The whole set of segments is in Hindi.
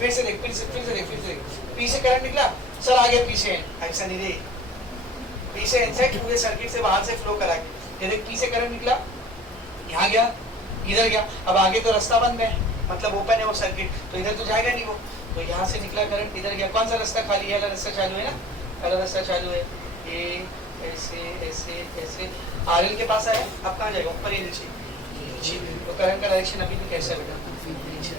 फिर से देख, पी से करंट निकला, चल आगे पी से एन, ऐसा नहीं रे, पी से एन से पूरे सर्किट से बाहर से फ्लो करा के, ये देख पी से करंट निकला, यहाँ गया, इधर गया, अब आगे तो रास्ता बंद है, मतलब ओपन है वो सर्किट, तो इधर तो जाएगा नहीं वो, तो यहाँ से निकला करंट, इधर गया, कौन सा रास्ता खाली है, रास्ता चालू है ना, पहला रास्ता चालू है, ये ऐसे ऐसे ऐसे आरएल के पास आया, अब कहाँ जाएगा, ऊपर या नीचे, नीचे, तो करंट का डायरेक्शन अभी भी कैसा बेटा, नीचे,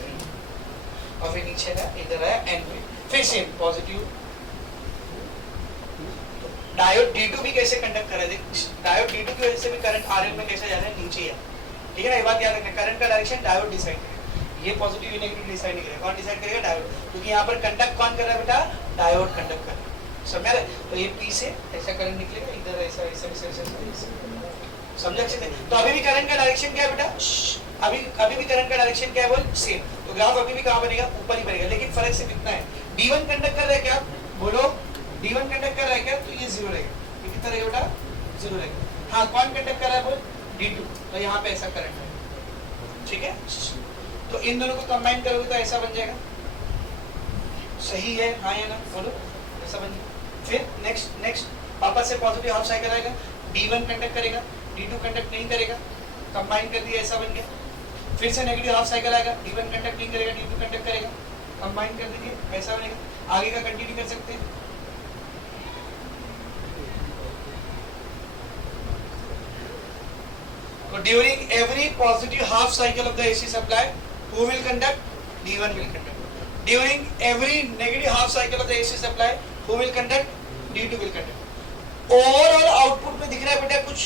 और फिर नीचे ना इधर आया एन पे, फिर सेम पॉजिटिव, डायोड D2 भी कैसे कंडक्ट कर रहा है, डायोड D2 की वजह से भी करंट आरएल में कैसे जा रहा है, नीचे है, ठीक है ना, ये बात याद रखना, करंट का डायरेक्शन डायोड डिसाइड करेगा, ये पॉजिटिव या नेगेटिव डिसाइड नहीं करेगा, कौन डिसाइड करेगा, डायोड, क्योंकि यहाँ पर कंडक्ट कौन कर रहा है बेटा, डायोड कंडक्ट कर रहा है, समझ रहे, तो ये पी से ऐसा करंट निकलेगा, इधर ऐसा ऐसा ऐसा ऐसा, समझ अच्छे से, तो अभी भी करंट का डायरेक्शन क्या है बेटा, अभी भी करंट का डायरेक्शन क्या है, बोल सेम, तो ग्राफ अभी भी कहाँ बनेगा, ऊपर ही बनेगा, लेकिन फर्क सिर्फ इतना है, D1 कंडक्ट कर रहा है क्या, बोलो D1 कंडक्ट कर रहा है क्या, तो ये जीरो रहेगा, ये कितना रहेगा बेटा, जीरो रहेगा, हाँ कौन कंडक्ट कर रहा है, बोल D2, तो यहाँ पे ऐसा करंट है, ठीक है, तो इन दोनों को कंबाइन करोगे तो ऐसा बन जाएगा, सही है, हाँ या ना, बोलो ऐसा बन जाएगा, फिर नेक्स्ट वापस से पॉजिटिव हाफ साइकिल आएगा, D1 कंडक्ट करेगा, D2 कंडक्ट नहीं करेगा, कंबाइन कर दिया, ऐसा बन गया, फिर से नेगेटिव हाफ साइकिल आएगा, D1 कंडक्ट नहीं करेगा, D2 कंडक्ट करेगा, कंबाइन कर दीजिए, ऐसा बनेगा, आगे का कंटिन्यू कर सकते हैं, तो during every positive half cycle of the AC supply who will conduct, D1 will conduct, during every negative half cycle of the AC supply who will conduct, D2 will conduct, overall output में दिख रहा है बेटा कुछ,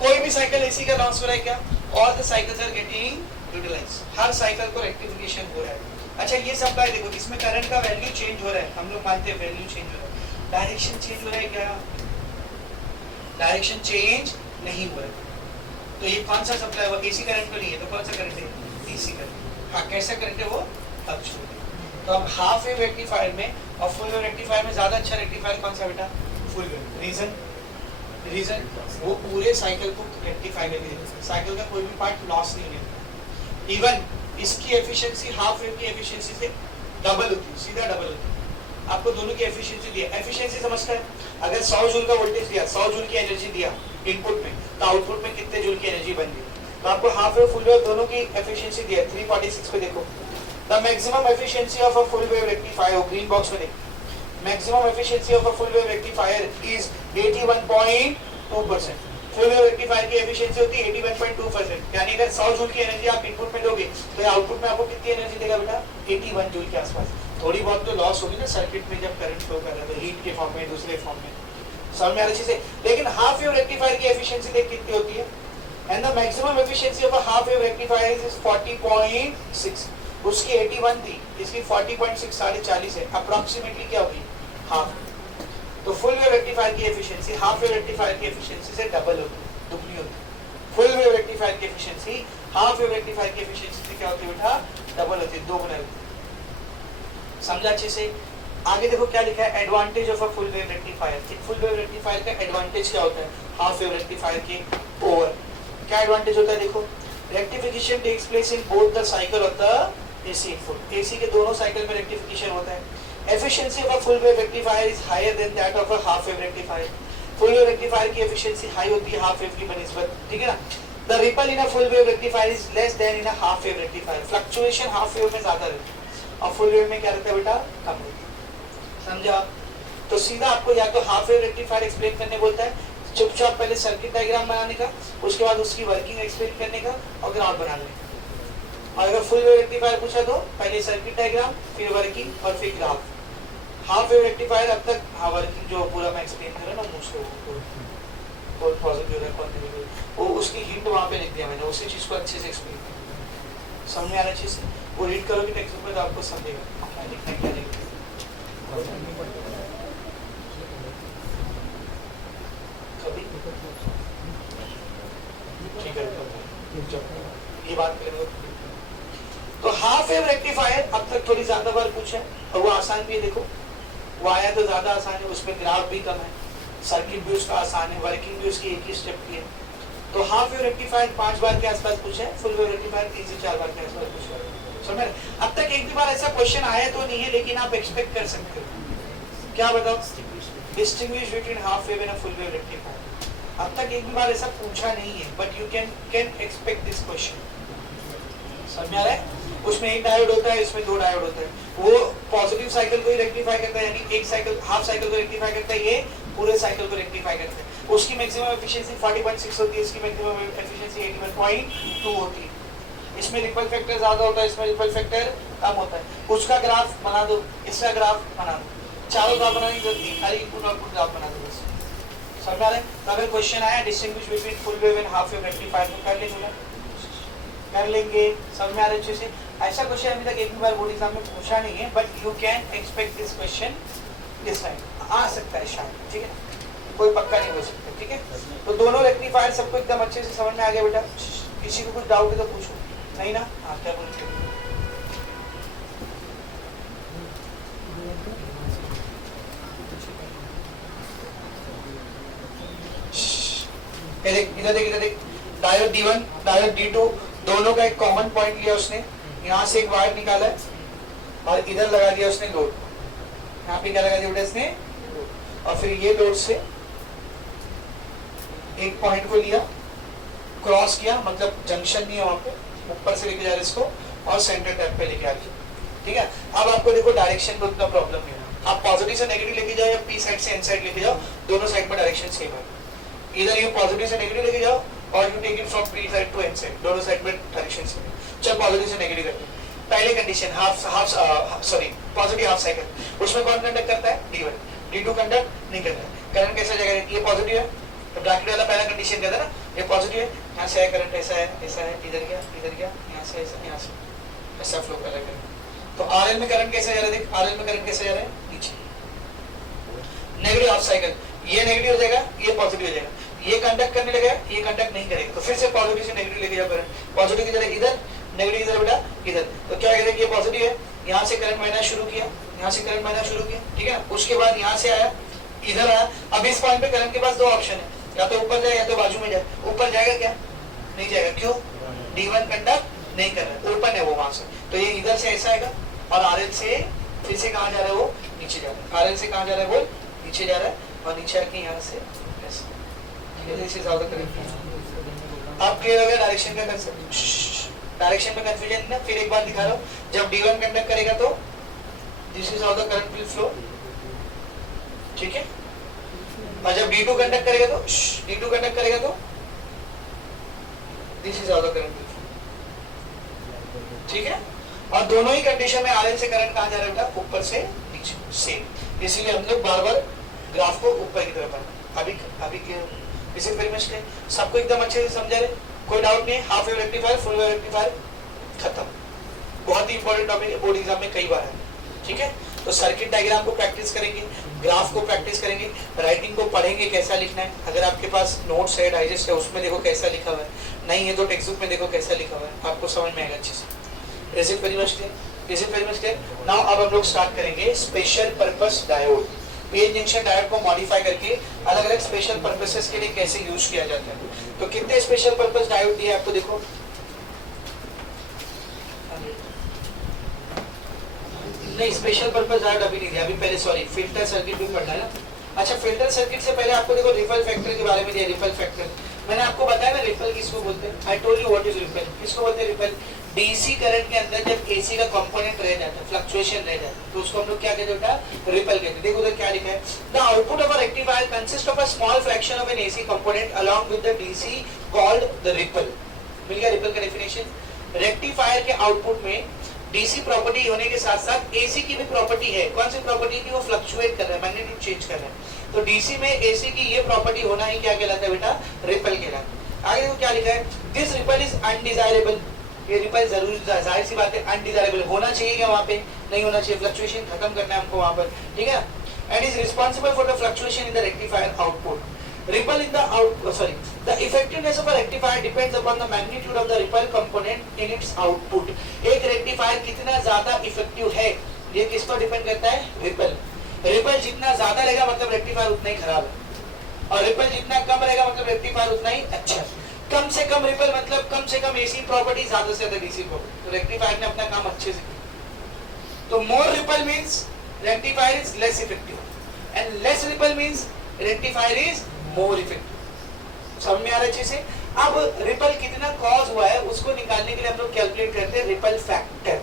कोई भी साइकिल AC का लॉस हो रहा है क्या, all the cycles are getting utilized, हर साइकिल को रेक्टिफिकेशन हो रहा है, अच्छा ये सप्लाई देखो, इसमें करंट का वैल्यू चेंज हो रहा है, हम लोग मानते हैं वैल्यू चेंज हो रहा है, डायरेक्शन चेंज हो रहा है क्या, डायरेक्शन चेंज नहीं हो रहा है, तो ये कौन सा सप्लाई हुआ, AC करंट तो नहीं है, तो कौन सा करंट है, DC करंट, हाँ कैसा करंट है वो, अब छोड़, तो अब हाफ वेव रेक्टिफायर में और फुल वेव रेक्टिफायर में ज्यादा अच्छा रेक्टिफायर कौन सा बेटा, फुल वेव, रीजन वो पूरे साइकिल को रेक्टिफाई करके देता है, साइकिल का कोई भी पार्ट लॉस नहीं होता, इवन इसकी एफिशिएंसी हाफ वेव की एफिशिएंसी से डबल होती है, सीधा डबल होती है, आपको दोनों की एफिशिएंसी दी है, एफिशिएंसी समझता है, अगर 100 जूल का वोल्टेज दिया, 100 जूल की एनर्जी दिया इनपुट में, तो आउटपुट में कितने जूल की एनर्जी बन गई, तो आपको हाफ वेव फुल वेव दोनों की एफिशिएंसी दी है, 346 पे देखो, the maximum efficiency of a full wave rectifier, green box में देखो, maximum efficiency of a full wave rectifier is 81.2%, full wave rectifier की एफिशिएंसी होती है 81.2%, यानी अगर 100 जूल की एनर्जी आप इनपुट में दोगे तो आउटपुट में आपको कितनी एनर्जी देगा बेटा, 81 जूल के आसपास, थोड़ी बहुत तो लॉस होगी ना सर्किट में जब करंट फ्लो कर रहा है, तो हीट के फॉर्म में, दूसरे फॉर्म में, समझ में आ रही है, लेकिन हाफ वेव रेक्टिफायर की एफिशिएंसी देख कितनी होती है, and the maximum efficiency of a half wave rectifier is 40.6, उसकी 81 थी, इसकी 40.6, 40.5 है, अप्रॉक्सीमेटली क्या होगी, हाफ, तो फुल वेव रेक्टिफायर की एफिशिएंसी हाफ वेव रेक्टिफायर की एफिशिएंसी से डबल होती है, दुगनी होती है, फुल वेव रेक्टिफायर की एफिशिएंसी हाफ वेव रेक्टिफायर की एफिशिएंसी से क्या होती है बेटा, डबल होती है, दो गुना होती है, समझा अच्छे से, आगे देखो क्या लिखा है, advantage of a full wave rectifier, full wave rectifier का एडवांटेज क्या होता है हाफ वेव रेक्टिफायर के ओवर, क्या एडवांटेज होता है देखो, rectification takes place in both the cycle of the AC input, AC के दोनों साइकिल में रेक्टिफिकेशन होता है, efficiency of a full wave rectifier is higher than that of a half wave rectifier, full wave rectifier की एफिशिएंसी हाई होती है हाफ वेव की बनिस्बत, ठीक है ना, the ripple in a full wave rectifier is less then in a half wave rectifier, fluctuation half wave में ज्यादा रहती है और फुल वेव में क्या रहता है बेटा, कम रहती है, समझा, तो सीधा आपको या तो हाफ वेव रेक्टिफायर एक्सप्लेन करने बोलता है, चुपचाप पहले सर्किट डायग्राम बनाने का, उसके बाद उसकी वर्किंग एक्सप्लेन करने का और ग्राफ बनाने का, और अगर फुल वेव रेक्टिफायर पूछा तो पहले सर्किट डायग्राम, फिर वर्किंग और फिर ग्राफ, हाफ वेव रेक्टिफायर अब तक हाँ वर्किंग जो पूरा मैं एक्सप्लेन कर रहा ना मुझको कौन पॉजिटिव है कौन नेगेटिव, वो उसकी हिंट वहाँ पे लिख दिया मैंने, उसी चीज को अच्छे से एक्सप्लेन किया, समझ में आ रहा चीज से, वो रीड करोगे टेक्स्ट बुक में तो आपको समझेगा क्या लिखना है क्या लिखना है, कभी ठीक है ये बात करेंगे, तो हाफ वेव रेक्टिफायर अब तक थोड़ी ज्यादा बार पूछा है और वो आसान भी है, देखो वो आया तो ज्यादा आसान है, उसमें ग्राफ भी कम है, सर्किट भी उसका आसान है, वर्किंग भी उसकी एक ही स्टेप की है, तो हाफ वेव रेक्टिफायर 5 बार के आसपास पूछा है, फुल वेव रेक्टिफायर 3 से 4 बार के आसपास पूछा है, समझ? अब तक एक भी बार ऐसा क्वेश्चन आया तो नहीं है, लेकिन आप एक्सपेक्ट कर सकते हो। क्या बताओ? Distinguish between half wave and full wave rectifier. अब तक एक भी बार ऐसा पूछा नहीं है, but you can expect this question. समझ में आ रहा है? उसमें एक डायोड होता है, इसमें दो डायोड होता है। वो पॉजिटिव साइकिल को ही रेक्टिफाई करता है, यानी एक साइकिल हाफ साइकिल को रेक्टिफाई करता है, ये पूरे साइकिल को रेक्टिफाई करता है। उसकी मैक्सिमम एफिशिएंसी 40.6 होती है, इसकी मैक्सिमम एफिशिएंसी 81.2 होती है। इसमें रिपल फैक्टर ज्यादा होता है, इसमें रिपल फैक्टर कम होता है। उसका ग्राफ बना दो, इसका ग्राफ बना दो, चारों ग्राफ बनाने की जरूरत नहीं, खाली इनपुट आउटपुट ग्राफ बना दो बस। समझ आ रहा है? तो अगर क्वेश्चन आया distinguish between full wave and half wave rectifier, तो कर लेंगे, कर लेंगे। समझ में आ रहा है अच्छे से? ऐसा क्वेश्चन अभी तक एक भी बार बोर्ड एग्जाम में पूछा नहीं है, but you can expect this question this time. आ सकता है शायद, ठीक है, कोई पक्का नहीं हो सकता, ठीक है। तो दोनों रेक्टिफायर सबको एकदम अच्छे से समझ में आ गया बेटा? किसी को कुछ डाउट है तो पूछो, नहीं ना? हाँ, क्या बोलते हो? इधर देख, इधर देख, डायोड D1 डायोड D2 दोनों का एक कॉमन पॉइंट लिया उसने, यहाँ से एक वायर निकाला है और इधर लगा दिया उसने लोड। यहाँ पे क्या लगा दिया उसने? और फिर ये लोड से एक पॉइंट को लिया, क्रॉस किया, मतलब जंक्शन नहीं है वहां पे, ऊपर से लेके जा रहे इसको और सेंटर टैप पे लेके आ गया, ठीक है। अब आपको देखो डायरेक्शन को उतना प्रॉब्लम नहीं है, आप पॉजिटिव से नेगेटिव लेके जाओ या पी साइड से एन साइड लेके जाओ, दोनों साइड में डायरेक्शन सेम है। इधर यू पॉजिटिव से नेगेटिव लेके जाओ और you take it from P side to N side, दोनों साइड में डायरेक्शन सेम है। चल पॉजिटिव से नेगेटिव करते हैं। पहले कंडीशन पॉजिटिव हाफ साइकिल, उसमें कौन कंडक्ट करता है? D1। D2 कंडक्ट नहीं करता है। करंट कैसा जाएगा? ये पॉजिटिव है, तो ब्रैकेट वाला पहला कंडीशन कहता है ना, ये पॉजिटिव है, यहाँ से आया करंट, ऐसा है, ऐसा है, इधर गया, यहाँ से ऐसा, यहाँ से ऐसा फ्लो कर रहा है। तो RL में करंट कैसे जा रहा है? देख, RL में करंट कैसे जा रहा है? नीचे। नेगेटिव हाफ साइकिल, ये नेगेटिव हो जाएगा, ये पॉजिटिव हो जाएगा, ये कंडक्ट करने लगा, ये कंडक्ट नहीं करेगा, तो फिर से पॉजिटिव से नेगेटिव लेके जाओ करंट। पॉजिटिव किधर है? इधर, नेगेटिव इधर बेटा, इधर। तो क्या कहते हैं? ये पॉजिटिव है, यहाँ से करंट बहना शुरू किया, यहाँ से करंट बहना शुरू किया, ठीक है। उसके बाद यहाँ से आया, इधर आया। अब इस पॉइंट पे करंट के पास दो ऑप्शन है, या तो ऊपर जाए या तो बाजू में जाए। ऊपर जाएगा क्या? नहीं जाएगा। क्यों? D1 कंडक्ट नहीं कर रहा है, ओपन है वो वहां से, तो ये इधर से ऐसा आएगा और RL से फिर से कहाँ जा रहा है? वो नीचे जा रहा है। RL से कहाँ जा रहा है? वो नीचे जा रहा है और नीचे आके यहाँ से आप क्लियर हो गया? डायरेक्शन का डायरेक्शन में कंफ्यूजन ना, फिर एक बार दिखा रहा हूँ। जब D1 कंडक्ट करेगा तो this is how the current will flow, ठीक है। और जब D2 कंडक्ट करेगा तो D2 कंडक्ट करेगा तो this is how the current will flow, ठीक है। और दोनों ही कंडीशन में RL से करंट कहाँ जा रहा है? ऊपर से नीचे, सेम। इसीलिए हम लोग बार बार ग्राफ को ऊपर की तरफ बढ़ा। अभी इसे फिर मैं सबको एकदम अच्छे से समझा रहे, कोई डाउट नहीं है? Half wave rectifier, full wave rectifier, खत्म। बहुत ही इंपॉर्टेंट टॉपिक है, बोर्ड एग्जाम में कई बार है, ठीक है। तो सर्किट डायग्राम को प्रैक्टिस करेंगे, ग्राफ को प्रैक्टिस करेंगे, राइटिंग को पढ़ेंगे कैसा लिखना है। अगर आपके पास नोट्स है, डाइजेस्ट है, उसमें देखो कैसा लिखा हुआ है, नहीं है तो टेक्स्ट बुक में देखो कैसा लिखा हुआ है, आपको समझ में आएगा अच्छे से। Is it very much clear? Is it very much clear? Now अब हम लोग स्टार्ट करेंगे special purpose diode. PN junction diode को मॉडिफाई करके अलग अलग स्पेशल पर्पसेस के लिए कैसे यूज किया जाता है। तो कितने स्पेशल पर्पस डायोड दिए आपको? देखो, नहीं स्पेशल पर्पस डायोड अभी नहीं दिया, अभी पहले सॉरी फिल्टर सर्किट भी पढ़ना है ना। अच्छा, फिल्टर सर्किट से पहले आपको देखो रिपल फैक्टर के बारे में दिया। रिपल फैक्टर मैंने आपको बताया ना, रिपल किसको बोलते हैं? I told you what is ripple. किसको बोलते हैं रिपल? डीसी करंट के अंदर जब एसी का कंपोनेंट रह जाता है, फ्लक्चुएशन रह जाता है, तो उसको हम लोग क्या कहते हैं बेटा? रिपल कहते हैं। देखो उधर क्या लिखा है? The output of a rectifier consist of a small fraction of an AC component along with the DC called the ripple. मिल गया रिपल का डेफिनेशन? रेक्टिफायर के आउटपुट में डीसी प्रॉपर्टी होने के साथ साथ एसी की भी प्रॉपर्टी है। कौन सी प्रॉपर्टी की? वो फ्लक्चुएट कर रहा है, मैग्नीट्यूड चेंज कर रहा है। तो डीसी में एसी की ये प्रॉपर्टी होना ही क्या कहलाता है बेटा? रिपल कहलाता है। आगे देखो क्या लिखा है? This ripple is undesirable. ये रिपल जरूर, जाहिर सी बात है, अनडिजायरेबल होना चाहिए क्या? वहां पे नहीं होना चाहिए, फ्लक्चुएशन खत्म करना है हमको वहां पर, ठीक है। And is responsible for the fluctuation in the rectifier output. Ripple in the the effectiveness of a rectifier depends upon the magnitude of the ripple component in its output। एक रेक्टिफायर कितना ज्यादा इफेक्टिव है, ये किस पर डिपेंड करता है? रिपल। रिपल जितना ज्यादा रहेगा मतलब रेक्टिफायर उतना ही खराब है, और रिपल जितना कम रहेगा मतलब रेक्टिफायर उतना ही अच्छा है। कम से कम रिपल मतलब कम से कम एसी प्रॉपर्टी, ज्यादा से ज्यादा डीसी प्रॉपर्टी। तो रेक्टिफायर ने अपना काम अच्छे से किया। तो more ripple means rectifier is less effective and less ripple means rectifier is more effective. समझ में आ रहा है अच्छे से? अब रिपल कितना कॉज हुआ है उसको निकालने के लिए हम लोग कैलकुलेट करते हैं रिपल फैक्टर।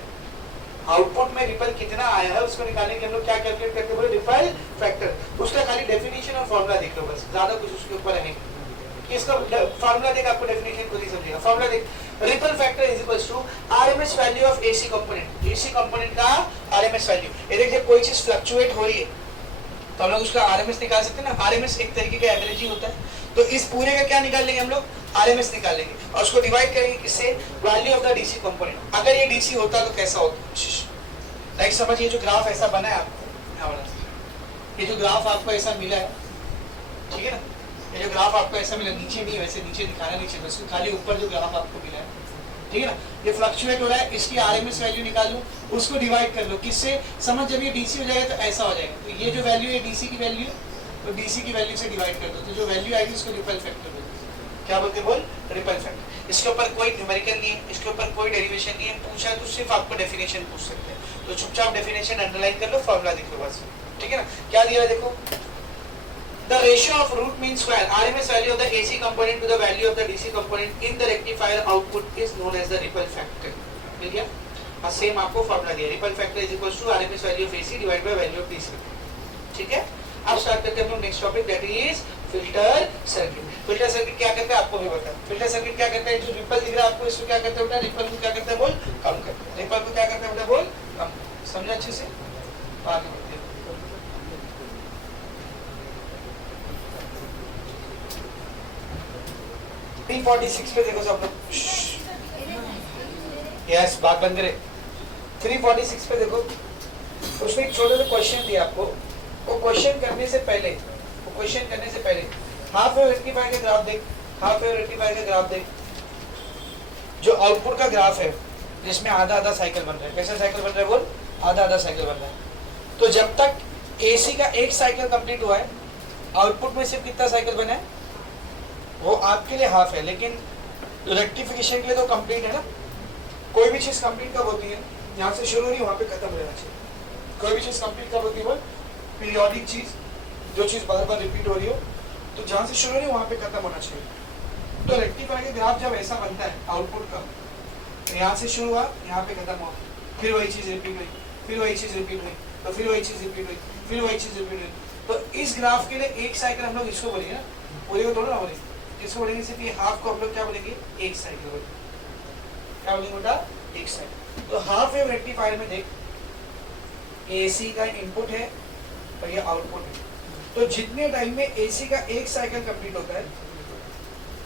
आउटपुट में रिपल कितना आया है उसको निकालने के लिए हम लोग क्या कैलकुलेट करते हैं? Ripple factor. उसका खाली डेफिनेशन और फॉर्मूला देख लो बस, ज्यादा कुछ उसके ऊपर है। इसका फॉर्मूला देख, आपको डेफिनेशन खुद ही समझेगा। फॉर्मूला देख, ripple factor is equals to RMS value of AC component. AC component का आरएमएस वैल्यू। ये देखिए कोई चीज फ्लक्चुएट हो रही है तो हम लोग उसका आरएमएस निकाल सकते हैं ना। आरएमएस एक तरीके का एवरेज ही होता है। तो इस पूरे का क्या निकाल लेंगे हम लोग? आरएमएस निकाल लेंगे और उसको डिवाइड करेंगे किससे? Value of the DC component. अगर ये डीसी होता तो कैसा होता? लाइक समझिए जो ग्राफ ऐसा बना है आपको, ये जो ग्राफ आपको ऐसा मिला है, ठीक है ना, ये जो ग्राफ आपको ऐसा मिला, नीचे नहीं वैसे नीचे दिखाना नीचे बस, खाली ऊपर जो ग्राफ आपको मिला है, ठीक है ना, ये फ्लक्चुएट हो रहा है, इसकी आरएमएस वैल्यू निकालो, उसको डिवाइड कर लो किससे? समझ, जब ये डीसी हो जाएगा तो ऐसा हो जाएगा। तो ये जो वैल्यू है डीसी की वैल्यू, तो डीसी की वैल्यू से डिवाइड कर दो, तो जो वैल्यू आएगी उसको रिपल फैक्टर बोलते हैं। क्या बोलते हैं? बोल, रिपल फैक्टर। इसके ऊपर कोई न्यूमेरिकल नहीं है, इसके ऊपर कोई डेरिवेशन नहीं है, पूछा तो सिर्फ आपको डेफिनेशन पूछ सकते हैं। तो चुपचाप डेफिनेशन अंडरलाइन कर लो, फॉर्मूला लिख लो बस, ठीक है ना। क्या दिया है देखो, the ratio of root mean square RMS value of the AC component to the value of the DC component in the rectifier output is known as the ripple factor। मिल गया? हाँ, सेम आपको फॉर्मूला दिया, ripple factor is equals to RMS value of AC divide by value of DC। ठीक है, अब स्टार्ट करते हैं हम लोग next topic, that is filter circuit. Filter circuit क्या करता है आपको भी पता है। फिल्टर सर्किट क्या करता है? जो रिपल दिख रहा है आपको, इसको क्या करता है बेटा? रिपल को क्या करता है? बोल, कम करता है। रिपल को क्या करता है बेटा? बोल, कम। समझा अच्छे से? आगे बढ़ते हैं। 346 पे देखो सब लोग, यस बात बंद करे। 346 पे देखो, उसमें एक छोटा सा क्वेश्चन दिया आपको। वो क्वेश्चन करने से पहले हाफ वेव रेक्टिफायर का ग्राफ देख, हाफ वेव रेक्टिफायर का ग्राफ देख। जो आउटपुट का ग्राफ है जिसमें आधा आधा साइकिल बन रहा है, कैसा साइकिल बन रहा है? बोल, आधा आधा साइकिल बन रहा है। तो जब तक एसी का एक साइकिल कंप्लीट हुआ है, आउटपुट में सिर्फ कितना साइकिल बना है? वो आपके लिए हाफ है, लेकिन रेक्टिफिकेशन के लिए तो कंप्लीट है ना। कोई भी चीज कंप्लीट कब होती है? यहाँ से शुरू नहीं वहाँ पे खत्म रहना चाहिए। कोई भी चीज कंप्लीट कब होती है? बोल, पीरियोडिक चीज, जो चीज बार बार रिपीट हो रही हो, तो जहाँ से शुरू नहीं वहाँ पे खत्म होना चाहिए। तो रेक्टिफायर का ग्राफ जब ऐसा बनता है आउटपुट का, तो यहाँ से शुरू हुआ, यहाँ पे खत्म हुआ, फिर वही चीज रिपीट हुई, फिर वही चीज रिपीट हुई, तो फिर वही चीज रिपीट हुई, फिर वही चीज रिपीट हुई। तो इस ग्राफ के लिए एक साइकिल हम लोग इसको बोलेंगे ना, पूरे को थोड़ा ना बोलेंगे, इसको बोलेंगे सिर्फ ये हाफ को हम लोग क्या बोलेंगे? एक साइकिल बोलेंगे। क्या बोलेंगे बेटा? एक साइकिल। तो हाफ वेव रेक्टिफायर में देख, एसी का इनपुट है और ये आउटपुट है। तो जितने टाइम में एसी का एक साइकिल कंप्लीट होता है,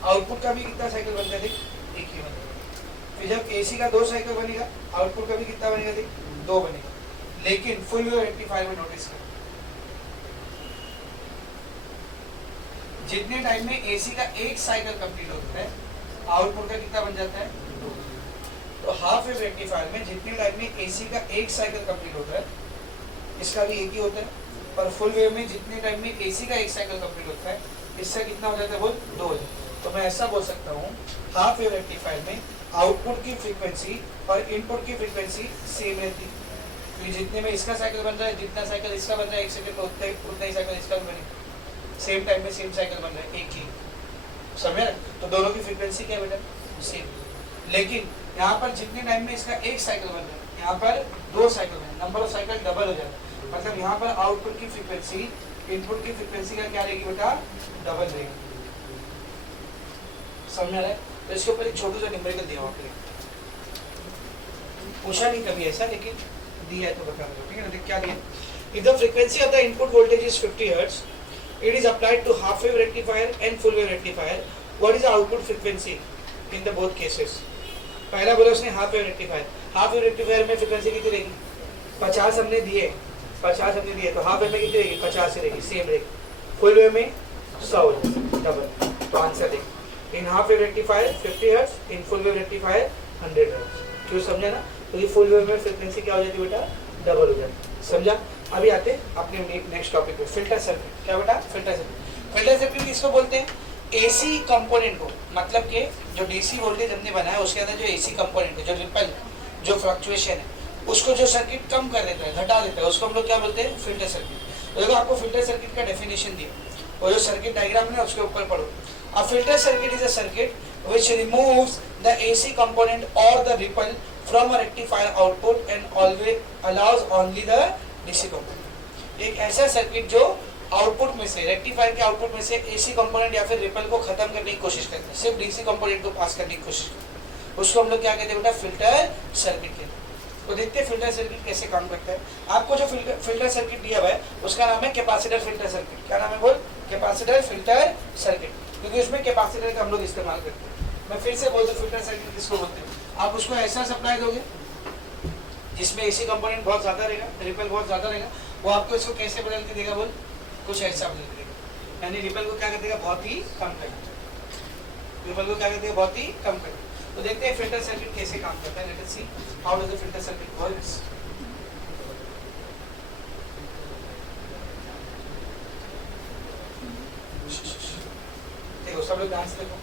आउटपुट का भी कितना साइकिल बनता है? देख, एक ही बनता है। फिर जब एसी का 2 साइकिल बनेगा, आउटपुट का भी कितना बनेगा? देख, 2 बनेगा। लेकिन फुल वेव रेक्टिफायर में नोटिस कर, जितने टाइम में एसी का एक साइकिल कंप्लीट होता है, आउटपुट का कितना बन जाता है? 2। तो हाफ वेव रेक्टिफायर में जितने टाइम में एसी का एक साइकिल कंप्लीट होता है, इसका भी एक ही होता है। पर फुल वेव में जितने टाइम में एसी का एक साइकिल कंप्लीट होता है, इससे कितना हो जाता है? बोल, 2 हो जाता है। तो मैं ऐसा बोल सकता हूँ, हाफ वेव रेक्टिफायर में आउटपुट की फ्रीक्वेंसी और इनपुट की फ्रीक्वेंसी सेम रहती है। तो जितने में इसका साइकिल बन रहा है, जितना साइकिल इसका बन रहा है एक सेकंड में, उतना ही साइकिल इसका भी बनेगा। सेम टाइम में सेम साइकिल बन रहा है, एक ही, समझे? तो दोनों की फ्रीक्वेंसी क्या है बेटा? सेम। लेकिन यहाँ पर जितने टाइम में इसका एक साइकिल बन रहा है, यहाँ पर 2 साइकिल है, नंबर ऑफ साइकिल डबल हो जाता है। मतलब यहाँ पर आउटपुट की फ्रीक्वेंसी इनपुट की फ्रीक्वेंसी का क्या रहेगी बेटा? डबल रहेगी। समझ आ रहा है? तो इसके ऊपर एक छोटा सा न्यूमेरिकल दिया हुआ है, पूछा नहीं कभी ऐसा, लेकिन दिया है तो बता दो, ठीक है ना। देख क्या दिया, if the frequency of the input voltage is 50 hertz, it is applied to half wave rectifier and full wave rectifier, what is the output frequency in the both cases? पहला बोला उसने half wave rectifier, half wave rectifier में फ्रीक्वेंसी कितनी रहेगी? 50 हमने दिए, 50 हमने दिए, तो हाफ वेव में कितनी रहेगी? 50 ही रहेगी, सेम रहेगी। फुल वेव में 100 डबल। तो आंसर देख, in half wave rectifier 50 hertz, in full wave rectifier 100 hertz. क्यों? समझा ना? तो ये फुल वेव में फ्रीक्वेंसी क्या हो जाती है बेटा? डबल हो जाती है। समझा? अभी आते अपने नेक्स्ट टॉपिक पे, फिल्टर सर्किट। क्या बेटा? Filter circuit. फिल्टर सर्किट किसको बोलते हैं? एसी कंपोनेंट को, मतलब कि जो डीसी वोल्टेज हमने बनाया उसके अंदर जो एसी कंपोनेंट है, जो रिपल, जो फ्लक्चुएशन है, उसको जो सर्किट कम कर देता है, घटा देता है, उसको हम लोग क्या बोलते हैं? Filter circuit. तो देखो आपको फिल्टर सर्किट का डेफिनेशन दिया, वो जो सर्किट डायग्राम है उसके ऊपर पढ़ो। A filter circuit is a circuit which removes the AC component or the ripple from a rectifier output and always allows only the DC component। एक ऐसा सर्किट जो आउटपुट में से, रेक्टिफायर के आउटपुट में से एसी कंपोनेंट या फिर रिपल को खत्म करने की कोशिश करते हैं, सिर्फ डीसी कंपोनेंट को पास करने की कोशिश करते हैं, उसको हम लोग क्या कहते हैं बेटा? फिल्टर सर्किट कहते हैं। तो देखते हैं फिल्टर सर्किट कैसे काम करता है। आपको जो फिल्टर सर्किट दिया हुआ है उसका नाम है कैपेसिटर फिल्टर सर्किट। क्या नाम है बोल? कैपेसिटर फिल्टर सर्किट, क्योंकि उसमें कैपेसिटर का हम लोग इस्तेमाल करते हैं। मैं फिर से बोल दूं, फिल्टर सर्किट किसको बोलते हैं? आप उसको ऐसा सप्लाई दोगे जिसमें एसी कंपोनेंट बहुत ज्यादा रहेगा, रिपल बहुत ज्यादा रहेगा, वो आपको इसको कैसे बदल के देगा बोल? कुछ ऐसा बदल के देगा, यानी रिपल को क्या कर देगा? बहुत ही कम कर देगा। रिपल को क्या कर देगा? बहुत ही कम कर देगा। तो देखते हैं फिल्टर सर्किट कैसे काम करता है। Let us see how does the filter circuit works. देखो सब लोग डांस देखो।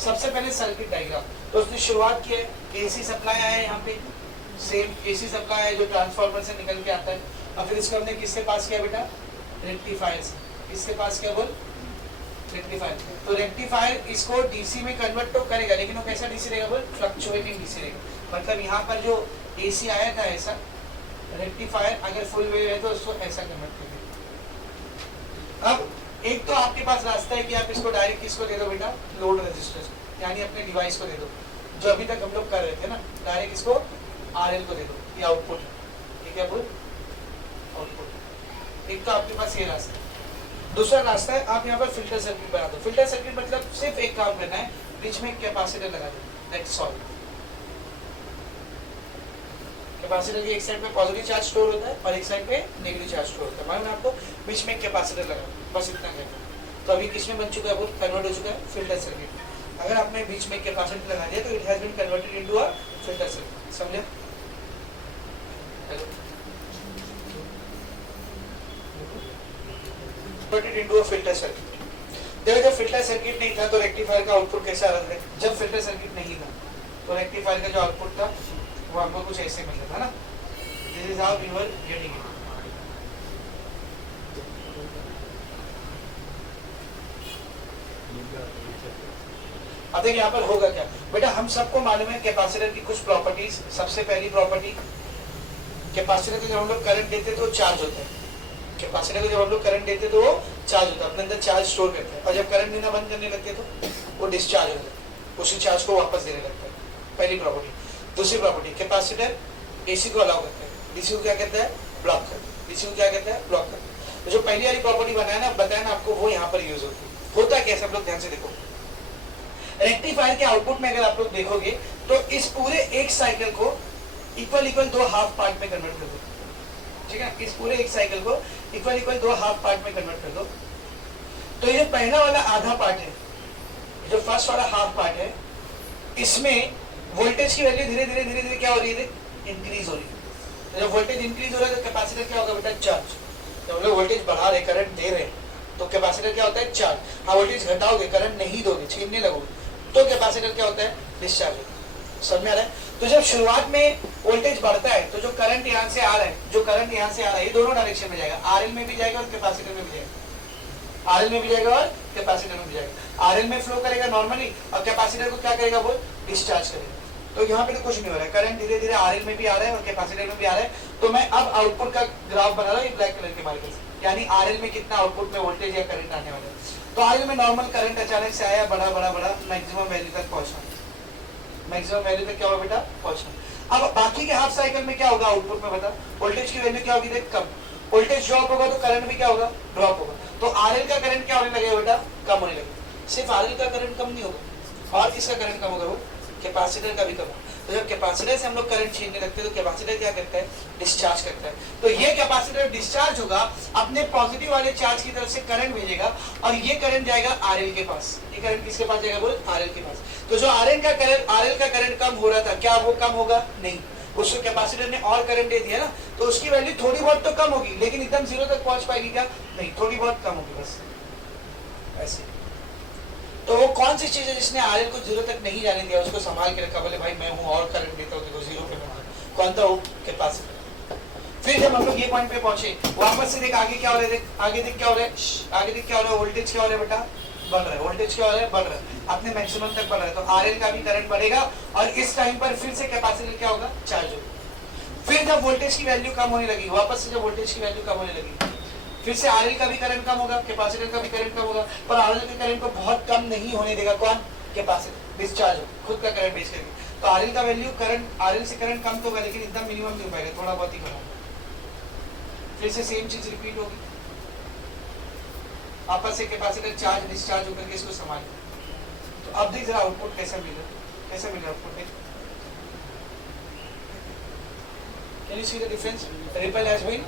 सबसे पहले सर्किट डायग्राम, तो उसने शुरुआत की है, एसी सप्लाई आया है यहाँ पे, सेम एसी सप्लाई है जो ट्रांसफार्मर से निकल के आता है, और फिर इसको हमने किससे पास किया बेटा? रेक्टिफायर से। किससे पास किया बोल? रेक्टिफायर। तो रेक्टिफायर इसको डीसी में कन्वर्ट तो करेगा, लेकिन वो कैसा डीसी रहेगा बोल? फ्लक्चुएटिंग डीसी रहेगा। मतलब यहाँ पर जो एसी आया था ऐसा, रेक्टिफायर अगर फुल वेव है तो उसको ऐसा कन्वर्ट करेगा। अब एक तो आपके पास रास्ता है कि आप इसको डायरेक्ट किसको दे दो बेटा? लोड रेजिस्टर, यानी अपने डिवाइस को दे दो, जो अभी तक हम लोग कर रहे थे ना, डायरेक्ट इसको आरएल को दे दो, ये आउटपुट है। ठीक है बोल? आउटपुट। एक तो आपके पास ये रास्ता है। दूसरा रास्ता है आप यहाँ पर फिल्टर सर्किट बना दो। फिल्टर सर्किट मतलब सिर्फ एक काम करना है, बीच में कैपेसिटर लगा दो, दैट्स ऑल। कैपेसिटर की एक साइड पे पॉजिटिव चार्ज स्टोर होता है और एक साइड पे नेगेटिव चार्ज स्टोर होता है। मालूम है आपको? बीच में कैपेसिटर लगा, बस इतना करना। तो अभी किसमें बन चुका है वो? कन्वर्ट हो चुका है फिल्टर सर्किट। अगर आपने बीच में कैपेसिटर लगा दिया तो it has been converted into a filter circuit. समझे? Hello, converted into a filter circuit. देखो जब फिल्टर सर्किट नहीं था तो रेक्टिफायर का आउटपुट कैसा आ रहा था? जब फिल्टर सर्किट नहीं था तो रेक्टिफायर का जो आउटपुट था वो हमको कुछ ऐसे मिल रहा था ना। This is how we were getting it. अब देखिए यहाँ पर होगा क्या बेटा? हम सबको मालूम है कैपेसिटर की कुछ प्रॉपर्टीज। सबसे पहली प्रॉपर्टी, कैपेसिटर को जब हम लोग करंट देते तो चार्ज होता है। कैपेसिटर को जब हम लोग करंट देते तो वो चार्ज होता है, अपने अंदर चार्ज स्टोर करता है, और जब करंट देना बंद करने लगते तो वो डिस्चार्ज हो जाता है, उसी चार्ज को वापस देने लगता है। पहली प्रॉपर्टी। दूसरी प्रॉपर्टी, कैपेसिटर एसी को अलाउ करता है, डीसी को क्या कहता है? ब्लॉक करता है। डीसी को क्या कहता है? ब्लॉक करता है। तो जो पहली वाली प्रॉपर्टी बताया ना आपको, वो यहाँ पर यूज होती है। होता क्या? सब लोग ध्यान से देखो। रेक्टिफायर के आउटपुट में अगर आप लोग देखोगे तो इस पूरे एक साइकिल को इक्वल दो हाफ पार्ट में कन्वर्ट कर दो। ठीक है? इस पूरे एक साइकिल को इक्वल दो हाफ पार्ट में कन्वर्ट कर दो। तो ये पहला वाला आधा पार्ट है, जो फर्स्ट वाला हाफ पार्ट है, इसमें वोल्टेज की वैल्यू धीरे धीरे क्या हो रही है? इंक्रीज हो रही है। तो जब वोल्टेज इंक्रीज हो रहा है तो कैपेसिटर क्या होगा बेटा? चार्ज। जब हम लोग वोल्टेज बढ़ा रहे, करंट दे रहे हैं, तो कैपेसिटर क्या होता है? चार्ज। हाँ, वोल्टेज घटाओगे, करंट नहीं दोगे, छीनने लगोगे, तो कैपेसिटर क्या होता है? डिस्चार्ज होता है। समझ में आ रहा है? तो जब शुरुआत में वोल्टेज बढ़ता है तो जो करंट यहाँ से आ रहा है, ये दोनों डायरेक्शन में जाएगा, आरएल में भी जाएगा और कैपेसिटर में भी जाएगा। आरएल में भी जाएगा और कैपेसिटर में भी जाएगा। आरएल में फ्लो करेगा नॉर्मली, और कैपेसिटर को क्या करेगा वो? डिस्चार्ज करेगा। तो यहाँ पे तो कुछ नहीं हो रहा है, करंट धीरे धीरे आरएल में भी आ रहा है और कैपेसिटर में भी आ रहा है। तो मैं अब आउटपुट का ग्राफ बना रहा हूँ ब्लैक कलर के मार्कर से, यानी आरएल में कितना आउटपुट में वोल्टेज या करंट आने वाला है। तो आरएल में नॉर्मल करंट अचानक से आया, बड़ा मैक्सिमम वैल्यू तक पहुंचा। मैक्सिमम वैल्यू तक क्या होगा बेटा? पहुंचना। अब बाकी के हाफ साइकिल में क्या होगा आउटपुट में? बता, वोल्टेज की वैल्यू क्या होगी? देख, कम। वोल्टेज ड्रॉप होगा तो करंट भी क्या होगा? ड्रॉप होगा। तो आरएल का करंट क्या होने लगेगा बेटा? कम होने लगेगा। सिर्फ आरएल का करंट कम नहीं होगा, और किसका करंट कम होगा? वो कैपेसिटर का भी कम होगा। तो जब कैपेसिटर से हम लोग करंट छीनने लगते हैं तो कैपेसिटर क्या करता है? डिस्चार्ज करता है। तो ये कैपेसिटर डिस्चार्ज होगा, अपने पॉजिटिव वाले चार्ज की तरफ से करंट भेजेगा, और ये करंट जाएगा आरएल के पास। ये करंट किसके पास जाएगा बोल? आरएल के पास। तो जो आरएल का करंट कम हो रहा था, क्या वो कम होगा? नहीं। उसको कैपेसिटर ने और करंट दे दिया ना, तो उसकी वैल्यू थोड़ी बहुत तो कम होगी, लेकिन एकदम जीरो तक पहुंच पाएगी क्या? नहीं, थोड़ी बहुत कम होगी बस ऐसे। तो वो कौन सी चीज है जिसने आरएल को जीरो तक नहीं जाने दिया, उसको संभाल के रखा, बोले भाई मैं हूं और करंट देता हूं देखो जीरो पे मैं, कौन था? वो कैपेसिटर। फिर जब हम लोग ये पॉइंट पे पहुंचे, वापस से देख आगे क्या हो रहा है, देख आगे देख क्या हो रहा है, आगे देख क्या हो रहा है, वोल्टेज क्या हो रहा है बेटा, बढ़ रहा है, वोल्टेज क्या हो रहा है, बढ़ रहा है, अपने मैक्सिमम तक बढ़ रहा है, तो आरएल का भी करंट बढ़ेगा और इस टाइम पर फिर से कैपेसिटर क्या होगा, चार्ज होगा। फिर जब वोल्टेज की वैल्यू कम होने लगी, वापस से जब वोल्टेज की वैल्यू कम होने लगी, फिर से आरएल का भी करंट कम होगा, कैपेसिटर का भी करंट कम होगा, पर आरएल के करंट को बहुत कम नहीं होने देगा कौन? कैपेसिटर, डिस्चार्ज हो खुद का करंट बेच करके। तो आरएल का वैल्यू करंट, आरएल से करंट कम तो होगा लेकिन एकदम मिनिमम नहीं हो पाएगा, थोड़ा बहुत ही कम होगा। फिर से सेम चीज रिपीट होगी, आपस से कैपेसिटर चार्ज डिस्चार्ज होकर के इसको संभाल। तो अब देख जरा आउटपुट कैसा मिल रहा है, कैसा मिल रहा है output? Can you see the difference? Ripple has been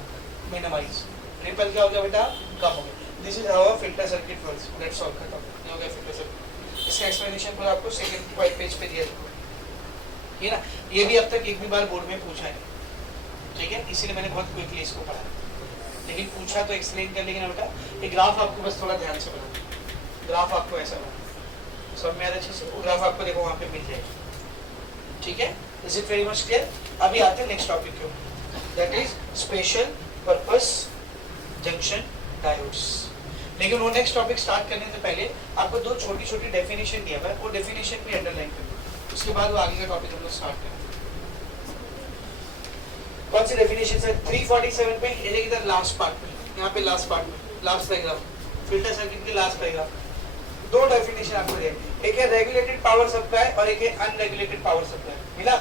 minimized. Ripple क्या हो गया बेटा? कम हो गया। This is how a filter circuit works. Let's solve खत्म, ये हो गया फिल्टर सर्किट। इसका एक्सप्लेनेशन पूरा आपको सेकंड वाइट पेज पे दिया है, ये ना, ये भी अब तक एक भी बार बोर्ड में पूछा है, ठीक है, इसीलिए मैंने बहुत क्विकली इसको पढ़ा, लेकिन पूछा तो एक्सप्लेन कर लेंगे ना बेटा। ये ग्राफ आपको बस थोड़ा ध्यान से बनाना, ग्राफ आपको ऐसा बनाना, सब में अच्छे से वो ग्राफ आपको देखो वहाँ पे मिल जाएगा, ठीक है। Is it very much clear? अभी आते हैं नेक्स्ट टॉपिक को, that is special purpose junction diodes. लेकिन वो नेक्स्ट टॉपिक स्टार्ट करने से पहले आपको दो छोटी छोटी डेफिनेशन दिया हुआ है, वो डेफिनेशन भी अंडरलाइन करो, उसके बाद वो आगे का टॉपिक हम लोग स्टार्ट करेंगे। कौन सी डेफिनेशन है? 347 पे, ये इधर लास्ट पार्ट में, यहाँ पे लास्ट पार्ट में, लास्ट पैराग्राफ, फिल्टर सर्किट के लास्ट पैराग्राफ, दो डेफिनेशन आपको दिए, एक है रेगुलेटेड पावर सप्लाई और एक है अनरेगुलेटेड पावर सप्लाई। मिला?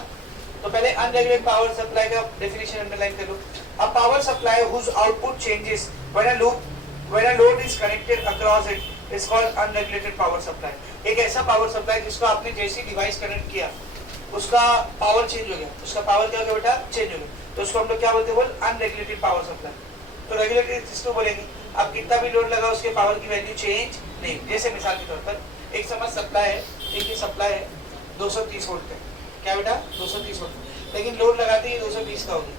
तो पहले अनरेगुलेटेड पावर सप्लाई का डेफिनेशन अंडरलाइन कर लो। A power supply whose output changes when a load is connected across it is called unregulated power supply। एक ऐसा पावर सप्लाई जिसको आपने जैसे डिवाइस कनेक्ट किया उसका पावर चेंज हो गया, उसका पावर क्या हो गया बेटा? चेंज हो गया, तो उसको हम लोग क्या बोलते हैं? बोल अनरेगुलेटेड पावर सप्लाई। तो रेगुलेटेड किसको बोलेंगे? आप कितना भी लोड लगा उसके पावर की वैल्यू चेंज नहीं। जैसे मिसाल के तौर पर एक समझ सप्लाई है, एक सप्लाई है 230 वोल्ट का, क्या बेटा? 230 वोल्ट, लेकिन लोड लगाते ही 220 का हो गया,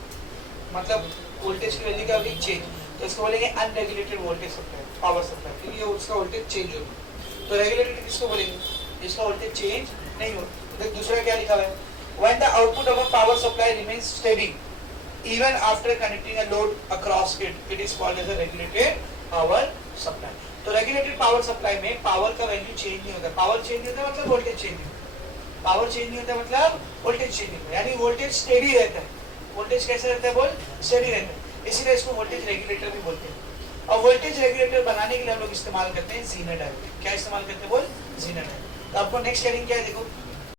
मतलब वोल्टेज की वैल्यू क्या होगी? चेंज। तो इसको बोलेंगे unregulated voltage supply, power supply, क्योंकि उसका वोल्टेज चेंज होगा। तो रेगुलेटेड किसको बोलेंगे? जिसका वोल्टेज चेंज नहीं हो। तो दूसरा क्या लिखा हुआ है? When the output of a power supply remains steady even after connecting a load across it, it is called as a regulated power supply। तो रेगुलेटेड पावर सप्लाई में पावर का वैल्यू चेंज नहीं होता, पावर चेंज नहीं होता मतलब वोल्टेज चेंज नहीं होता, पावर चेंज नहीं होता मतलब वोल्टेज चेंज नहीं होता, यानी वोल्टेज स्टेडी रहता है। वोल्टेज कैसे रहता है? बोल स्टेडी रहता है, इसीलिए इसको वोल्टेज रेगुलेटर भी बोलते हैं। और वोल्टेज रेगुलेटर बनाने के लिए हम लोग इस्तेमाल करते हैं ज़ीनर डायोड। क्या इस्तेमाल करते हैं? बोल ज़ीनर डायोड। तो आपको नेक्स्ट हेडिंग क्या है देखो,